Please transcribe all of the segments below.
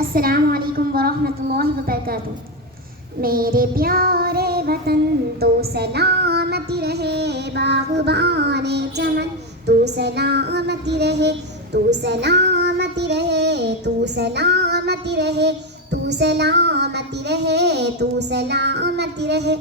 السلام علیکم ورحمۃ اللہ وبرکاتہ۔ میرے پیارے وطن تو سلامتی رہے، باغبان چمن تو سلامتی رہے، تو سلامتی رہے، تو سلامتی رہے، تو سلامتی رہے، تو سلامتی رہے۔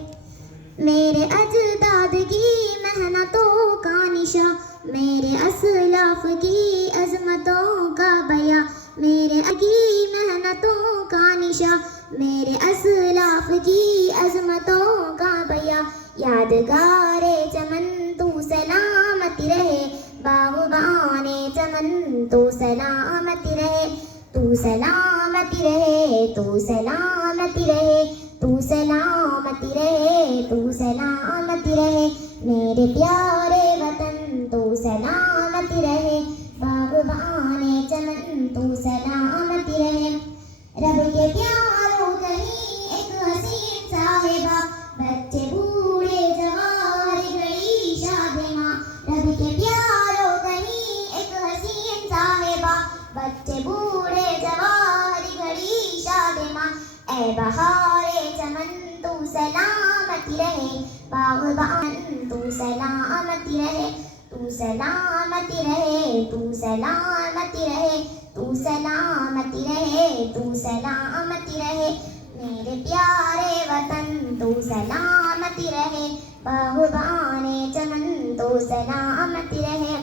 میرے اجداد کی محنتوں کا نشاں، میرے اسلاف کی عظمتوں کا بیاں، میرے کی محنتوں کا نشاں، میرے اسلاف کی عظمتوں کا بیاں۔ یادگار چمن تو سلامتی رہے، باغبان چمن تو سلامتی رہے، تو سلامتی رہے، تو سلامتی رہے، تو سلامتی رہے، تو سلامتی رہے۔ میرے پیارے وطن تو سلامتی رہے، باغبان چمن تو سلامتی رہے۔ رب کے پیاروں کہیں ایک حسین صاحبہ، بچے بوڑھے جوان گئی شادماں۔ رب کے پیاروں کہیں ایک حسین صاحبہ، بچے بوڑھے جوان گئی شادماں۔ اے بہار چمن تو سلامتی رہے، باغبان تو سلامتی رہے، تو سلامتی رہے، تو سلامتی رہے، تو سلامتی رہے، تو سلامتی رہے۔ میرے پیارے وطن تو سلامتی رہے، باغبان چمن تو سلامتی رہے۔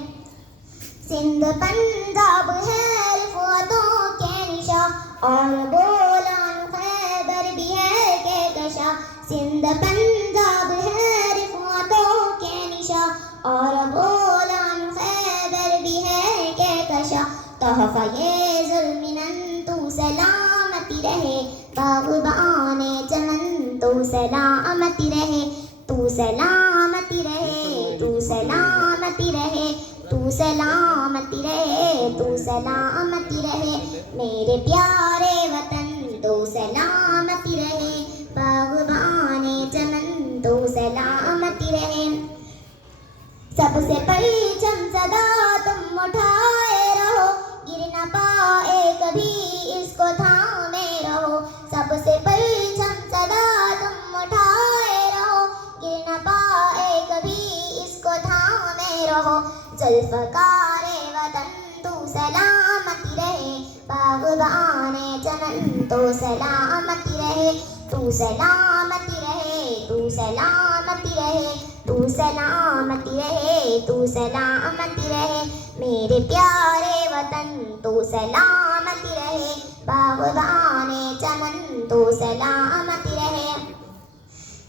سندھ پنجاب ہے رفعتوں کے نشاں، اور بولان خیبر بھی ہے کہکشاں۔ سندھ پنجاب ہے رفعتوں کے نشاں، اور بولان خیبر بھی ہے کہکشاں۔ تحفہ ضلمنن تو سلامتی رہے، باغبان چمن تو سلامتی رہے، تو سلامتی رہے، تو سلامتی رہے، تو سلامتی رہے، تو سلامتی رہے۔ میرے پیارے وطن تو سلامتی رہے، باغبان چمن تو سلامتی رہے۔ سب سے پرچم صدا تم اٹھائے رہو، گر نہ پائے کبھی اس کو تھامے رہو۔ سب سے پرچم صدا تم اٹھائے رہو، گر نہ پائے کبھی اس کو تھامے رہو۔ ذوالفقار وطن تو سلامتی رہے، باغبان چمن تو سلامتی رہے، تو سلامتی رہے، تو سلامتی رہے، تو سلامتی رہے، تو سلامتی رہے۔ میرے پیارے وطن تو سلامتی رہے، باغبان چمن تو سلامتی رہے۔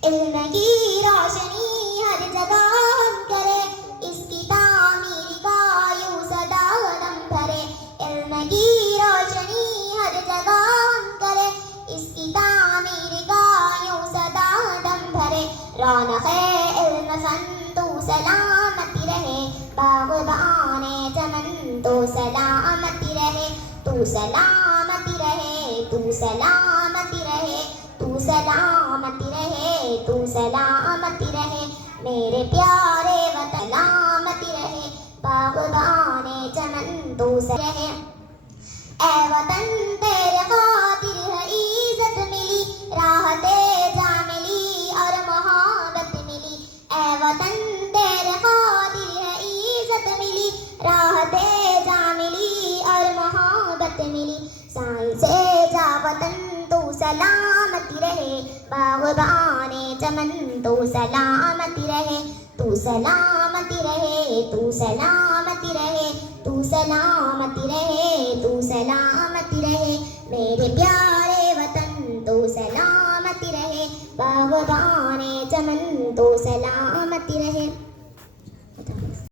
علم کی روشنی ہر جگہ ہم کرے، اس کی تعمیر کا یوں صدا دم بھرے۔ علم کی روشنی ہر جگہ ہم کرے، اس کی تعمیر کا یوں صدا دم بھرے۔ رونق علم فن تو سلامتی رہے، باغبان چمن تو سلامتی رہے، تو سلامتی رہے، تو سلامتی رہے، تو سلامتی رہے، تو سلامتی رہے۔ میرے پیارے وطن سلامتی رہے، باغبان چمن تو رہے۔ اے وطن تیرے خاطر ہے عزت ملی، راحت جا ملی اور محبت ملی۔ اے وطن تیرے خاطر ہے عزت ملی، راحت جا ملی اور محبت ملی۔ سائیں سے جا وطن تو سلامتی رہے، باغبان چمن تو سلامتی رہے، تو سلامتی رہے، تو سلامتی رہے، تو سلامتی رہے، تو سلامتی رہے۔ میرے پیارے وطن تو سلامتی رہے، باغبان چمن تو سلامتی رہے۔